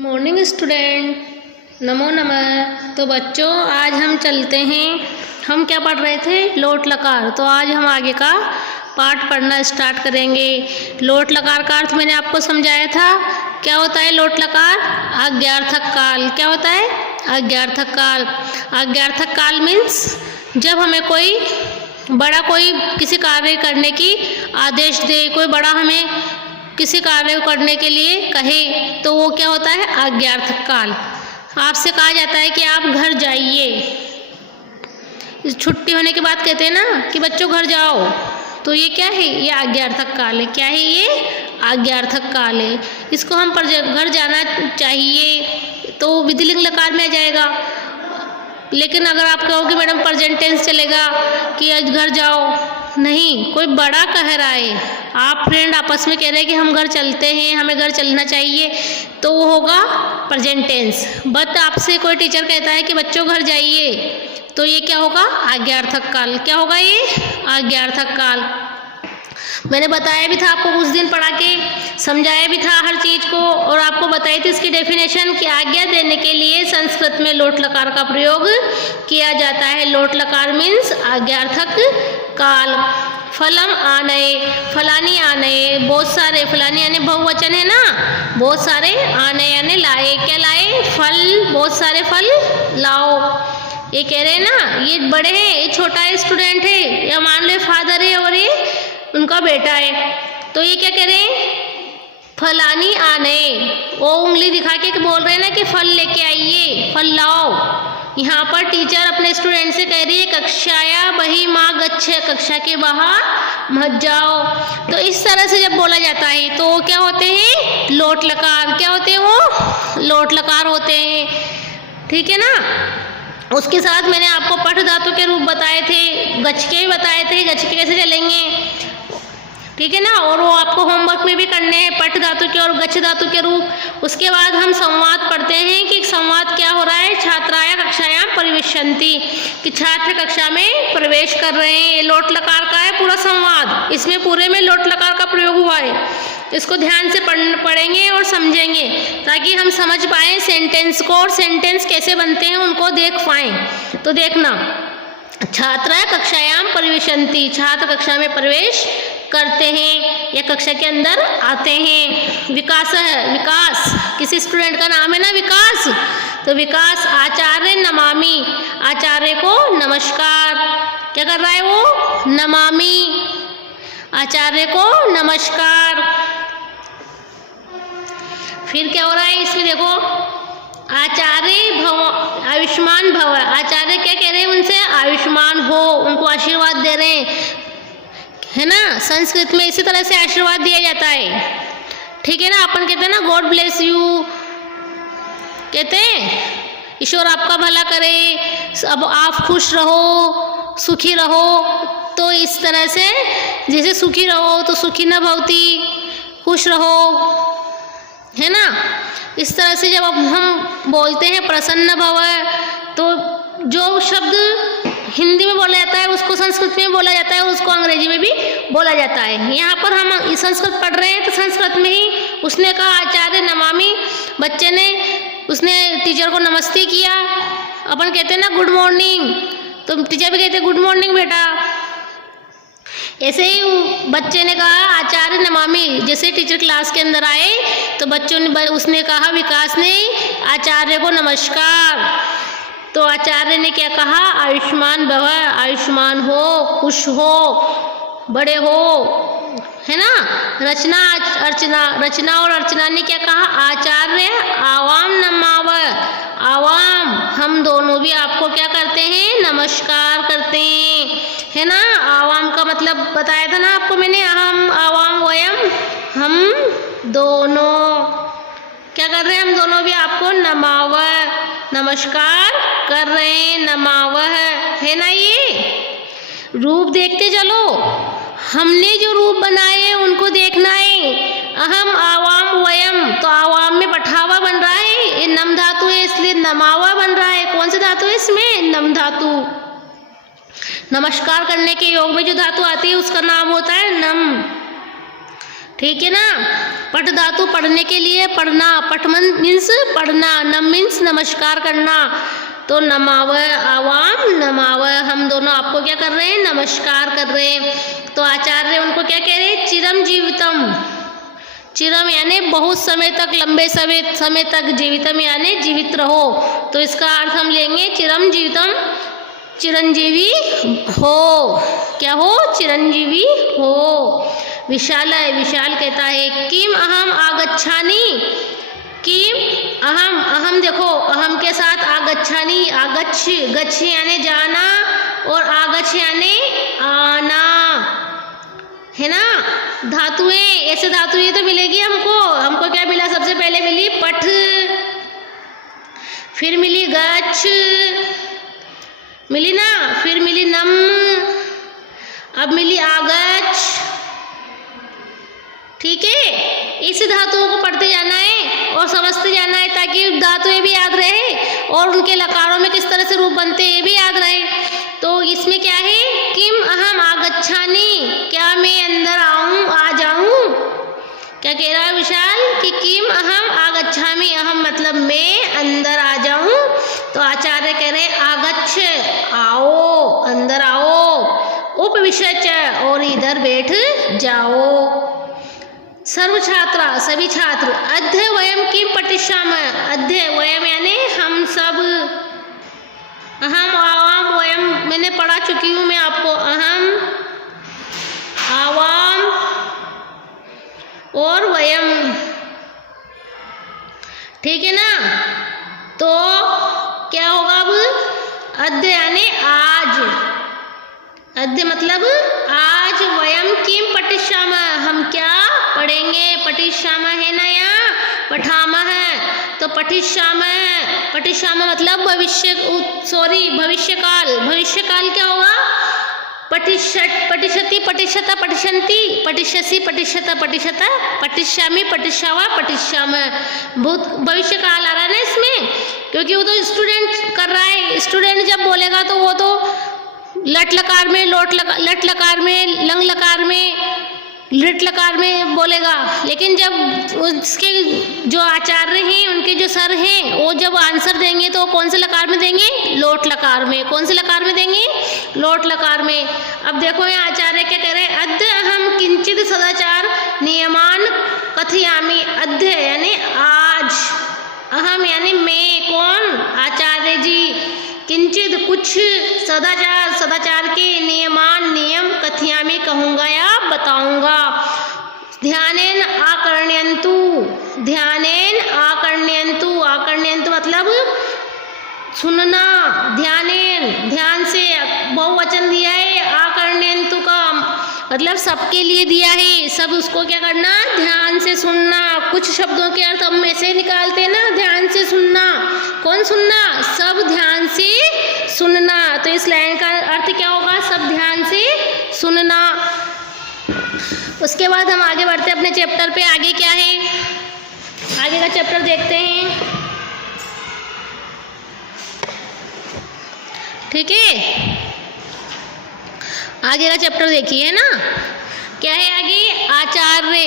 Morning student, नमो नमः। तो बच्चों, आज हम चलते हैं। हम क्या पढ़ रहे थे? लोट लकार। तो आज हम आगे का पाठ पढ़ना स्टार्ट करेंगे। लोट लकार का अर्थ मैंने आपको समझाया था। क्या होता है लोट लकार? आज्ञार्थक काल। क्या होता है? आज्ञार्थक काल। आज्ञार्थक काल मीन्स जब हमें कोई किसी कार्य करने की आदेश दे, कोई बड़ा हमें किसी कार्य को करने के लिए कहे, तो वो क्या होता है? आज्ञार्थक काल। आपसे कहा जाता है कि आप घर जाइए। छुट्टी होने के बाद कहते हैं ना कि बच्चों घर जाओ, तो ये क्या है? ये आज्ञार्थक काल है। क्या है ये? आज्ञार्थक काल है। इसको हम घर जाना चाहिए तो विधिलिंग लकार में आ जाएगा। लेकिन अगर आप कहोगे मैडम प्रेजेंट टेंस चलेगा कि आज घर जाओ, नहीं, कोई बड़ा कह रहा है, आप फ्रेंड आपस में कह रहे हैं कि हम घर चलते हैं, हमें घर चलना चाहिए, तो वो होगा प्रेजेंट टेंस। बट आपसे कोई टीचर कहता है कि बच्चों घर जाइए, तो ये क्या होगा? आज्ञार्थक काल। क्या होगा ये? आज्ञार्थक काल। मैंने बताया भी था आपको, कुछ दिन पढ़ा के समझाया भी था हर चीज़ को, और आपको बताई थी इसकी डेफिनेशन कि आज्ञा देने के लिए संस्कृत में लोट लकार का प्रयोग किया जाता है। लोट लकार मीन्स आज्ञार्थक काल। फलम आनय, फलानी आनय, बहुत सारे, फलानी यानी बहुवचन है ना, बहुत सारे, आनय यानी लाए। क्या लाए? फल, बहुत सारे फल लाओ। ये कह रहे हैं ना, ये बड़े हैं, ये छोटा है, स्टूडेंट है, या मान लो फादर है और ये उनका बेटा है, तो ये क्या कह रहे हैं? फलानी आनय। वो उंगली दिखा के बोल रहे हैं ना कि फल लेके आइए, फल लाओ। यहाँ पर टीचर अपने स्टूडेंट से कह रही है कक्षाया बही माँ गच्छ, कक्षा के बाहर मत जाओ। तो इस तरह से जब बोला जाता है तो क्या होते हैं? लोट लकार। क्या होते हैं वो? लोट लकार होते हैं। ठीक है ना। उसके साथ मैंने आपको पठ धातु के रूप बताए थे, गच्छ के भी बताए थे, गच्छ के कैसे चलेंगे, ठीक है ना। और वो आपको होमवर्क में भी करने हैं, पठ धातु के और गच्छ धातु के रूप। उसके बाद हम संवाद पढ़ते हैं कि संवाद क्या हो रहा है। छात्राया कक्षायां परिवेशन्ति, कि छात्र कक्षा में प्रवेश कर रहे हैं। ये लोट लकार का है पूरा संवाद, इसमें पूरे में लोट लकार का प्रयोग हुआ है। इसको ध्यान से पढ़ेंगे और समझेंगे ताकि हम समझ पाएँ सेंटेंस को, और सेंटेंस कैसे बनते हैं उनको देख पाएँ। तो देखना, छात्रा कक्षायां परिवेशन्ति, छात्र कक्षा में प्रवेश करते हैं या कक्षा के अंदर आते हैं। विकास है, विकास किसी स्टूडेंट का नाम है ना, विकास, तो विकास आचार्य नमामि, आचार्य को नमस्कार। क्या कर रहा है वो? नमामि, आचार्य को नमस्कार। फिर क्या हो रहा है इसमें देखो, आचार्य भव, आयुष्मान भव। आचार्य क्या कह रहे हैं उनसे? आयुष्मान हो, उनको आशीर्वाद दे रहे हैं, है ना। संस्कृत में इसी तरह से आशीर्वाद दिया जाता है, ठीक है ना। अपन कहते हैं ना गॉड ब्लेस यू, कहते हैं ईश्वर आपका भला करे, अब आप खुश रहो, सुखी रहो। तो इस तरह से जैसे सुखी रहो तो सुखी न भवती, खुश रहो, है ना। इस तरह से जब हम बोलते हैं प्रसन्न भव, तो जो शब्द हिंदी में बोला जाता है उसको संस्कृत में बोला जाता है, और उसको अंग्रेजी में भी बोला जाता है। यहाँ पर हम संस्कृत पढ़ रहे हैं तो संस्कृत में ही उसने कहा आचार्य नमामि, बच्चे ने, उसने टीचर को नमस्ते किया। अपन कहते हैं ना गुड मॉर्निंग, तो टीचर भी कहते हैं गुड मॉर्निंग बेटा। ऐसे ही बच्चे ने कहा आचार्य नमामि, जैसे टीचर क्लास के अंदर आए तो बच्चों ने, उसने कहा, विकास ने, आचार्य को नमस्कार। तो आचार्य ने क्या कहा? आयुष्मान भव, आयुष्मान हो, खुश हो, बड़े हो, है ना। रचना और अर्चना ने क्या कहा? आचार्य आवाम नमाव, आवाम, हम दोनों भी आपको क्या करते हैं? नमस्कार करते हैं, है ना। आवाम का मतलब बताया था ना आपको मैंने, अहम आवाम वयम, हम दोनों क्या कर रहे हैं? हम दोनों भी आपको नमाव, नमस्कार कर रहे हैं, नमाव, है ना। ये रूप देखते चलो, हमने जो रूप बनाए हैं उनको देखना है। अहम आवाम वयम, तो आवाम में पठावा बन रहा है, ये नम धातु है इसलिए नमावा बन रहा है। कौन सा धातु है इसमें? नम धातु। नमस्कार करने के योग में जो धातु आती है उसका नाम होता है नम, ठीक है ना। पठ धातु पढ़ने के लिए, पढ़ना, पठ मीन्स पढ़ना, नम मीन्स नमस्कार करना। तो नमाव आवाम नमाव, हम दोनों आपको क्या कर रहे हैं, नमस्कार कर रहे हैं। तो आचार्य उनको क्या कह रहे हैं, चिरम जीवितम। चिरम यानी बहुत समय तक, लंबे समय तक, जीवितम यानी जीवित रहो। तो इसका अर्थ हम लेंगे चिरम जीवितम, चिरंजीवी हो। क्या हो, चिरंजीवी हो। विशाल है, विशाल कहता है किम अहम आगच्छानि, किम अहम, अहम देखो अहम के साथ आगच्छानि, आगच्छ, गच्छ यानी जाना और आगच्छ यानी आना, है ना। धातुएं, ऐसे धातुएं तो मिलेगी हमको। हमको क्या मिला, सबसे पहले मिली पठ, फिर मिली गच्छ, मिली ना, फिर मिली नम, अब मिली आगच्छ। ठीक है, इस धातुओं को पढ़ते जाना है और समझते जाना है ताकि धातुएं भी याद रहे और उनके लकारों में किस तरह से रूप बनते हैं ये भी याद रहे। तो इसमें क्या है, किम अहम आगच्छानि, क्या मैं अंदर आऊं, आ जाऊं। क्या कह रहा है विशाल कि किम अहम आगच्छामि, अहम मतलब मैं, अंदर आ जाऊं। तो आचार्य कह रहे आगच्छ, आओ, अंदर आओ, उपविशच, और इधर बैठ जाओ। सर्व छात्रा, सभी छात्र, अद्य वयम किम पठिष्यामः, अद्य वयम यानी हम सब, अहम आवाम वयम मैंने पढ़ा चुकी हूँ मैं आपको, अहम आवाम और वयम, ठीक है ना। तो क्या होगा अब, अद्य यानी आज, अद्य मतलब आज, वयम किम पठिष्यामः हम क्या पढ़ेंगे, पठिष्यामः है ना, यहाँ पठामः है तो पठिष्यामः, पठिष्यामः मतलब भविष्य, भविष्यकाल, भविष्यकाल क्या होगा, पठिष्यत, पठिष्यति, पठिष्यत, पठिष्यन्ति, पठिष्यसि, पठिष्यत, पठिष्यत, पठिष्यामि, पठिष्यावा, पठिष्यामः। भूत भविष्य काल आ रहा है ना इसमें, क्योंकि वो तो स्टूडेंट कर रहा है। स्टूडेंट जब बोलेगा तो वो तो लट लकार में, लट लकार में, लंग लकार में, लिट लकार में बोलेगा। लेकिन जब उसके जो आचार्य हैं, उनके जो सर हैं, वो जब आंसर देंगे तो कौन से लकार में देंगे, लोट लकार में। कौन से लकार में देंगे, लोट लकार में। अब देखो यहाँ आचार्य क्या कह रहे हैं, अद्य अहम किंचित सदाचार नियमान कथयामि, अद्य यानी आज, अहम यानी मैं, कौन, आचार्य जी, किंचित कुछ, सदाचार, सदाचार के नियमान, नियम, कथयामि कहूँगा या बताऊँगा। ध्यानेन आकर्ण्यन्तु, ध्यानेन आकर्ण्यन्तु, आकर्ण्यन्तु मतलब सुनना, ध्यानेन ध्यान से, बहुवचन दिया है, आकर्ण्यन्तु का मतलब सबके लिए दिया है, सब उसको क्या करना, ध्यान से सुनना। कुछ शब्दों के अर्थ हम ऐसे निकालते हैं ना, ध्यान से सुनना, कौन सुनना, सब ध्यान से सुनना। तो इस लाइन का अर्थ क्या होगा, सब ध्यान से सुनना। उसके बाद हम आगे बढ़ते हैं अपने चैप्टर पे। आगे क्या है, आगे का चैप्टर देखते हैं। ठीक है, आगे का चैप्टर देखिए, है ना, क्या है आगे, आचार्य।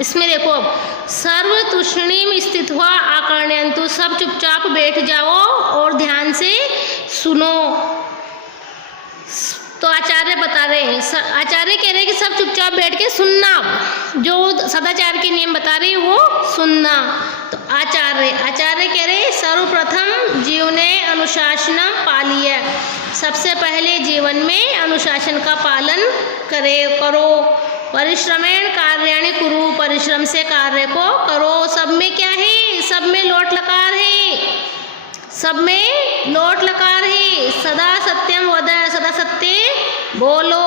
इसमें देखो, अब सर्व तूष्णीम स्थित्वा आकर्ण्यन्तु, सब चुपचाप बैठ जाओ और ध्यान से सुनो। तो आचार्य बता रहे हैं, आचार्य कह रहे हैं कि सब चुपचाप बैठ के सुनना, जो सदाचार के नियम बता रहे हैं वो सुनना। तो आचार्य कह रहे हैं सर्वप्रथम जीवने अनुशासनम पालिय, सबसे पहले जीवन में अनुशासन का पालन करो। परिश्रमेण कार्याणि कुरु, परिश्रम से कार्य को करो। सब में क्या है, सब में लोट लकार है, सब में लोट लकार है। सदा सत्यम वद, सदा सत्य बोलो।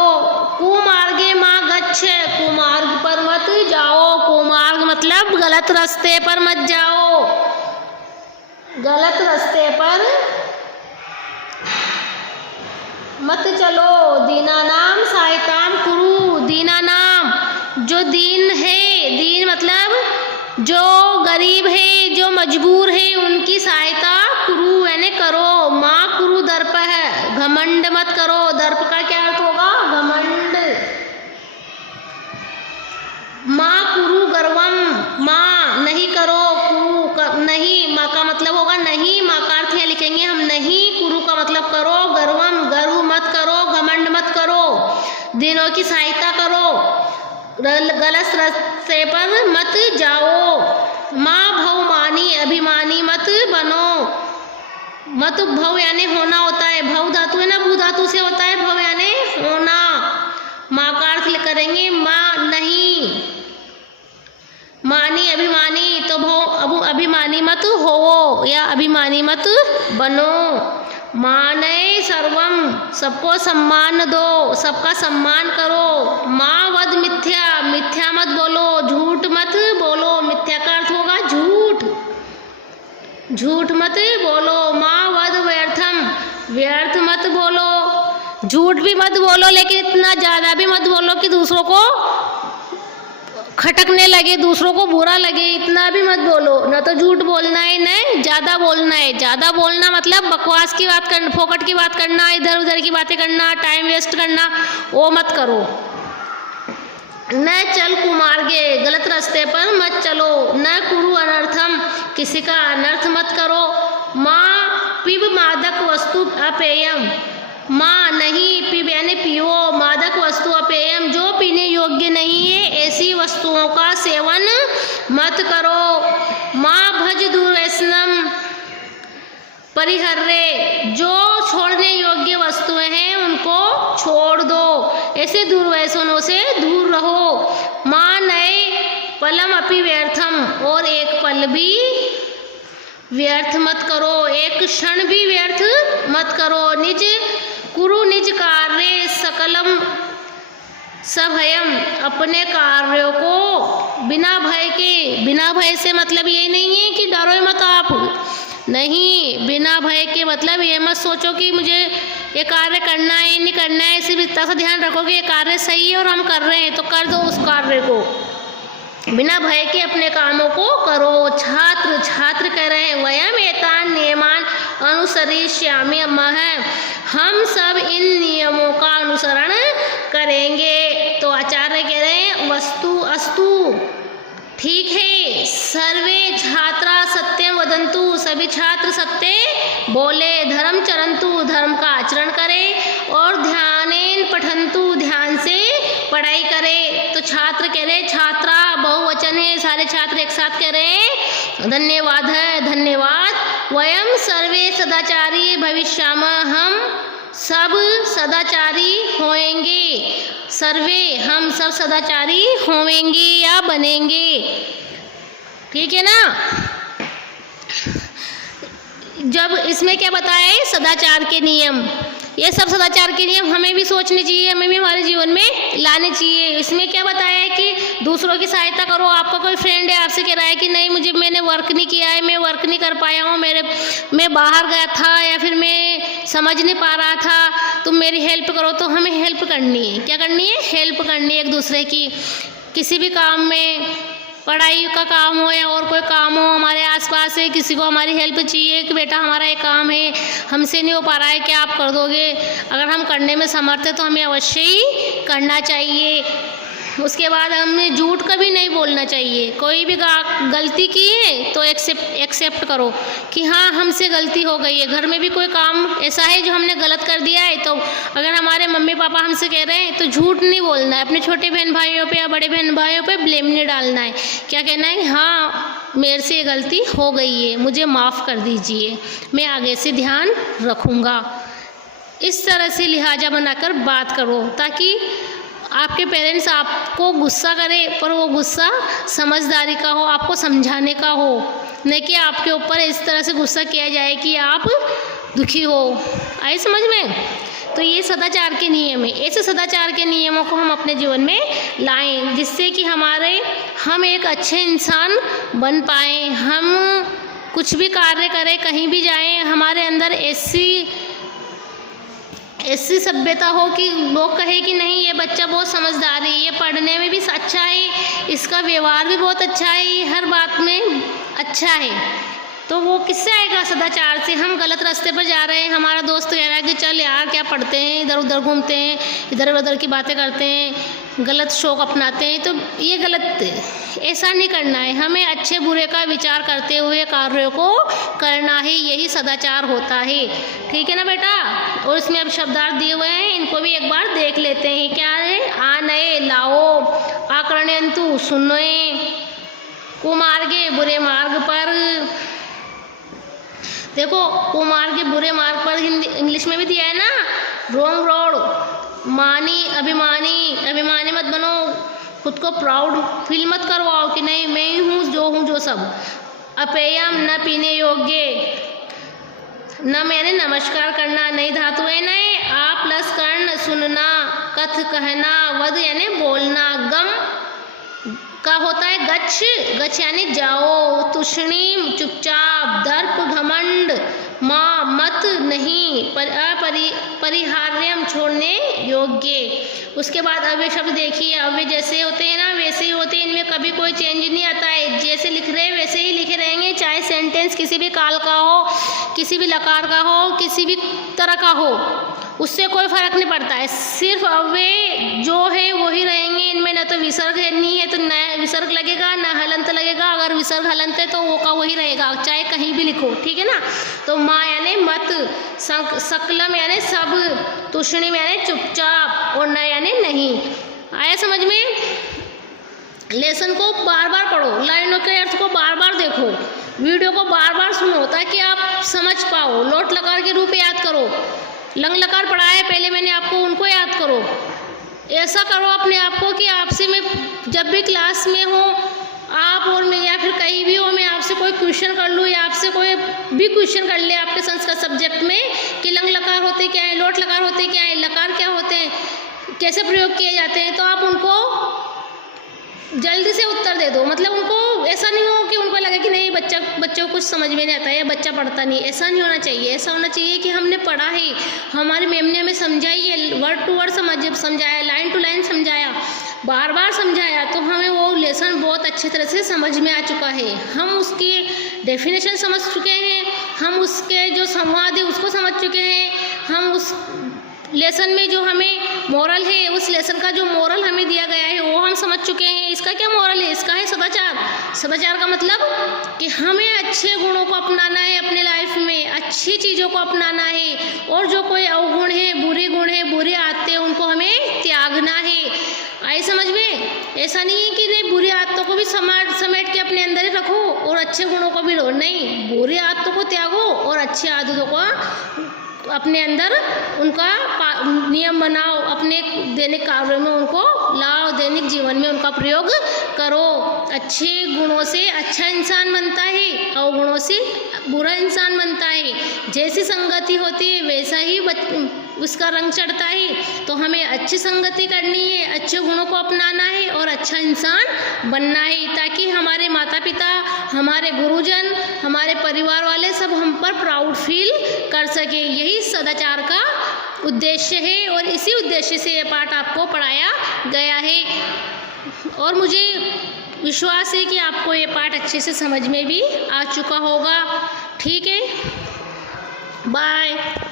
कुमार्गे माँ गच्छ, कुमार्ग पर मत जाओ। कुमार्ग मतलब गलत रास्ते पर मत जाओ, गलत रास्ते पर मत चलो। दीनानाम सहायताम कुरु, दीनानाम जो दीन है, दीन मतलब जो गरीब है, जो मजबूर है, उनकी सहायता कुरु यानी करो। माँ कुरु दर्प है, घमंड मत करो। दर्प का क्या अर्थ होगा, घमंड दूसरों की सहायता करो, गलत रास्ते पर मत जाओ, माँ भव मानी अभिमानी मत बनो। मत भव यानी होना होता है, भव धातु है ना, भू धातु से होता है, भव यानी होना। माँ का अर्थ करेंगे माँ नहीं, मानी अभिमानी, तो भव अभिमानी मत हो या अभिमानी मत बनो। माने सर्वम, सबको सम्मान दो, सबका सम्मान करो। माँ वद मिथ्या, मिथ्या मत बोलो, झूठ मत बोलो। मिथ्या का अर्थ होगा झूठ, झूठ मत बोलो। माँ वद व्यर्थम, व्यर्थ मत बोलो। झूठ भी मत बोलो, लेकिन इतना ज़्यादा भी मत बोलो कि दूसरों को खटकने लगे, दूसरों को बुरा लगे, इतना भी मत बोलो। न तो झूठ बोलना है, न ज़्यादा बोलना है। ज़्यादा बोलना मतलब बकवास की बात करना, फोकट की बात करना, इधर उधर की बातें करना, टाइम वेस्ट करना, वो मत करो। न चल कुमार्गे, गलत रास्ते पर मत चलो। न कुरु अनर्थम, किसी का अनर्थ मत करो। माँ पिब मादक वस्तु अपेयम, माँ नहीं, पिब यानी पियो, मादक वस्तु अपेयम, जो पीने योग्य नहीं है ऐसी वस्तुओं का सेवन मत करो। माँ भज दुर्व्यसनम परिहर्रे, जो छोड़ने योग्य वस्तुएं हैं उनको छोड़ दो, ऐसे दुर्व्यसनों से दूर रहो। माँ नए पलम अपि व्यर्थम, और एक पल भी व्यर्थ मत करो, एक क्षण भी व्यर्थ मत करो। निज कुरु निज कार्य सकलम सभयम, अपने कार्यों को बिना भय के, बिना भय से मतलब ये नहीं है कि डरो मत आप, नहीं, बिना भय के मतलब ये मत सोचो कि मुझे ये कार्य करना है नहीं करना है, सिर्फ इतना सा ध्यान रखो कि ये कार्य सही है और हम कर रहे हैं तो कर दो उस कार्य को, बिना भय के अपने कामों को करो। छात्र, छात्र कह रहे हैं वयम एतान नियमान अनुसरिष्यामि, हम सब इन नियमों का अनुसरण करेंगे। तो आचार्य कह रहे हैं वस्तु अस्तु, ठीक है। सर्वे छात्रा सत्यम वदंतु, सभी छात्र सत्य बोले। धर्म चरंतु, धर्म का आचरण करें। और ध्यानेन पठंतु, ध्यान से पढ़ाई करें। तो छात्र कह रहे, छात्रा बहुवचन है, सारे छात्र एक साथ कह रहे हैं धन्यवाद है, धन्यवाद। वयम सर्वे सदाचारी भविष्याम, हम सब सदाचारी होएंगे। सर्वे, हम सब सदाचारी होवेंगे या बनेंगे, ठीक है ना। जब इसमें क्या बताया है, सदाचार के नियम, ये सब सदाचार के नियम हमें भी सोचने चाहिए, हमें भी हमारे जीवन में लाने चाहिए। इसमें क्या बताया है कि दूसरों की सहायता करो। आपका कोई फ्रेंड है, आपसे कह रहा है कि नहीं मुझे, मैंने वर्क नहीं किया है, मैं वर्क नहीं कर पाया हूँ, मैं बाहर गया था या फिर मैं समझ नहीं पा रहा था, तुम मेरी हेल्प करो, तो हमें हेल्प करनी है। क्या करनी है? हेल्प करनी है एक दूसरे की। किसी भी काम में, पढ़ाई का काम हो या और कोई काम हो, हमारे आसपास है, किसी को हमारी हेल्प चाहिए कि बेटा हमारा एक काम है, हमसे नहीं हो पा रहा है, क्या आप कर दोगे? अगर हम करने में समर्थ है तो हमें अवश्य ही करना चाहिए। उसके बाद हमें झूठ कभी नहीं बोलना चाहिए। कोई भी गलती की है तो एक्सेप्ट करो कि हाँ हमसे गलती हो गई है। घर में भी कोई काम ऐसा है जो हमने गलत कर दिया है, तो अगर हमारे मम्मी पापा हमसे कह रहे हैं तो झूठ नहीं बोलना है। अपने छोटे बहन भाइयों पे या बड़े बहन भाइयों पे ब्लेम नहीं डालना है। क्या कहना है? हाँ मेरे से ये गलती हो गई है, मुझे माफ़ कर दीजिए, मैं आगे से ध्यान रखूँगा। इस तरह से लिहाजा बनाकर बात करो ताकि आपके पेरेंट्स आपको गुस्सा करें पर वो गुस्सा समझदारी का हो, आपको समझाने का हो, नहीं कि आपके ऊपर इस तरह से गुस्सा किया जाए कि आप दुखी हो। आए समझ में? तो ये सदाचार के नियम है। ऐसे सदाचार के नियमों को हम अपने जीवन में लाएं जिससे कि हम एक अच्छे इंसान बन पाएँ। हम कुछ भी कार्य करें, कहीं भी जाएं, हमारे अंदर ऐसी सभ्यता हो कि लोग कहे कि नहीं ये बच्चा बहुत समझदार है, ये पढ़ने में भी अच्छा है, इसका व्यवहार भी बहुत अच्छा है, ये हर बात में अच्छा है। तो वो किससे आएगा? सदाचार से। हम गलत रास्ते पर जा रहे हैं, हमारा दोस्त कह रहा है कि चल यार क्या पढ़ते हैं, इधर उधर घूमते हैं, इधर उधर की बातें करते हैं, गलत शौक अपनाते हैं, तो ये गलत, ऐसा नहीं करना है। हमें अच्छे बुरे का विचार करते हुए कार्यों को करना है, यही सदाचार होता है। ठीक है ना बेटा। और इसमें अब शब्दार्थ दिए हुए हैं, इनको भी एक बार देख लेते हैं। क्या है? आनये लाओ, आकर्ण्यन्तु सुनोए, कुमार्गे बुरे मार्ग पर। देखो कुमार्गे बुरे मार्ग पर हिंदी इंग्लिश में भी दिया है ना, रॉन्ग रोड। मानी अभिमानी मत बनो, खुद को प्राउड फील मत करवाओ कि नहीं मैं ही हूँ जो सब। अपेयम न पीने योग्य, न मैंने नमस्कार करना, नई धातु है नए, आ प्लस कर्ण सुनना, कथ कहना, वध यानी बोलना, गम का होता है गच्छ यानी जाओ, तुष्णीम चुपचाप, दर्प घमंड, माँ मत नहीं, अपरिहार्यम छोड़ने योग्य। उसके बाद अव्यय शब्द देखिए, अव्यय जैसे होते हैं ना वैसे ही होते हैं, इनमें कभी कोई चेंज नहीं आता है। जैसे लिख रहे हैं वैसे ही लिखे रहेंगे, चाहे सेंटेंस किसी भी काल का हो, किसी भी लकार का हो, किसी भी तरह का हो, उससे कोई फर्क नहीं पड़ता है। सिर्फ अव्यय जो है वही रहेंगे, इनमें न तो विसर्ग नहीं है तो न विसर्ग लगेगा न हलंत लगेगा। अगर विसर्ग हलंत है तो वो का वही रहेगा, चाहे कहीं भी लिखो। ठीक है ना। तो माँ यानी मत, सकलम यानी सब, तुष्णिम यानी चुपचाप, और न यानी नहीं। आया समझ में? लेसन को बार बार पढ़ो, लाइनों के अर्थ को बार बार देखो, वीडियो को बार बार सुनो ताकि आप समझ पाओ। लोट लकार के रूप याद करो, लंग लकार पढ़ा है पहले मैंने आपको, उनको याद करो। ऐसा करो अपने आप को कि आपसे मैं जब भी क्लास में हो आप और मैं, या फिर कहीं भी हो, मैं आपसे कोई क्वेश्चन कर लूँ या आपसे कोई भी क्वेश्चन कर ले आपके संस्कृत सब्जेक्ट में कि लंग लकार होते क्या है, लोट लकार होते क्या है, लकार क्या होते हैं, कैसे प्रयोग किए जाते हैं, तो आप उनको जल्दी से उत्तर दे दो। मतलब उनको ऐसा नहीं हो कि उनको लगे कि नहीं बच्चों को कुछ समझ में नहीं आता है या बच्चा पढ़ता नहीं, ऐसा नहीं होना चाहिए। ऐसा होना चाहिए कि हमने पढ़ा है, हमारी मैम ने हमें समझाई है, वर्ड टू वर्ड समझाया, लाइन टू लाइन समझाया, बार बार समझाया, तो हमें वो लेसन बहुत अच्छी तरह से समझ में आ चुका है। हम उसकी डेफिनेशन समझ चुके हैं, हम उसके जो संवाद है उसको समझ चुके हैं, हम उस लेसन में जो हमें मोरल है, उस लेसन का जो मोरल हमें दिया गया है वो हम समझ चुके हैं। इसका क्या मोरल है? इसका है सदाचार। सदाचार का मतलब कि हमें अच्छे गुणों को अपनाना है, अपने लाइफ में अच्छी चीज़ों को अपनाना है, और जो कोई अवगुण है, बुरे गुण है, बुरी आदतें हैं, उनको हमें त्यागना है। आई समझ में? ऐसा नहीं है कि नहीं बुरी आदतों को भी समेट के अपने अंदर ही रखो और अच्छे गुणों को भी लो, नहीं, बुरी आदतों को त्यागो और अच्छी आदतों को अपने अंदर उनका नियम बनाओ, अपने दैनिक कार्यों में उनको लाओ, दैनिक जीवन में उनका प्रयोग करो। अच्छे गुणों से अच्छा इंसान बनता है, अवगुणों से बुरा इंसान बनता है। जैसी संगति होती है वैसा ही उसका रंग चढ़ता है। तो हमें अच्छी संगति करनी है, अच्छे गुणों को अपनाना है और अच्छा इंसान बनना है, ताकि हमारे माता पिता, हमारे गुरुजन, हमारे परिवार वाले सब हम पर प्राउड फील कर सके। यही सदाचार का उद्देश्य है और इसी उद्देश्य से ये पाठ आपको पढ़ाया गया है। और मुझे विश्वास है कि आपको ये पाठ अच्छे से समझ में भी आ चुका होगा। ठीक है, बाय।